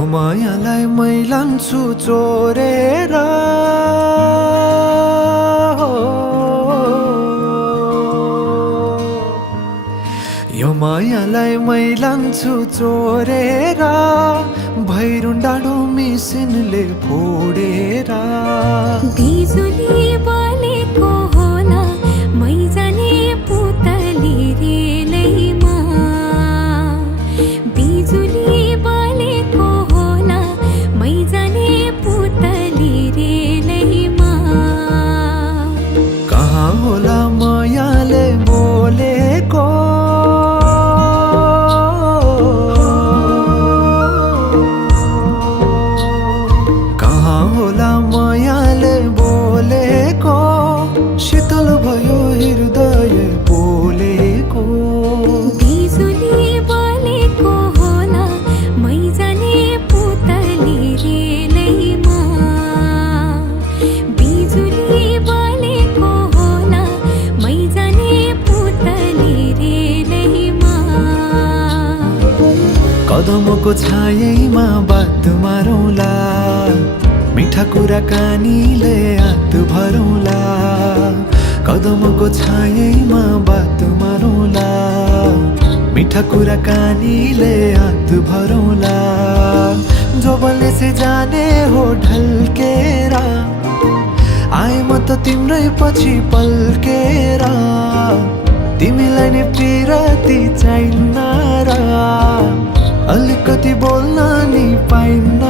यो मायालाई मै लान्छु चोरेर यो मायालाई मै लान्छु चोरेर भैरुन डाँडो मिसिनले फोडेर बिजुली बलेको होला मै जाने पुतली रेलैमा बिजुली बलेको होला मै जाने पुतली रेलैमा कहाँ होला मायाले बोलेको कहाँ होला मायाले बोलेको शीतल भयो हृदय बोलेको बिजुली बलेको होला मै जाने पुतली रेलैमा बिजुली बलेको होला मै जाने पुतली रेलैमा कदमको छायैमा बात मारौँला मिठा कुराकानीले हात भरौँला कदमको छायैमा बात मारौँला मिठा कुराकानीले हात भरौँला जो बलले से जाने हो ढल्केर आए म त तिम्रै पछि पल्केर तिमीलाई नै पिरती चाहिन्न र अलिकति बोल्न नि पाइन्न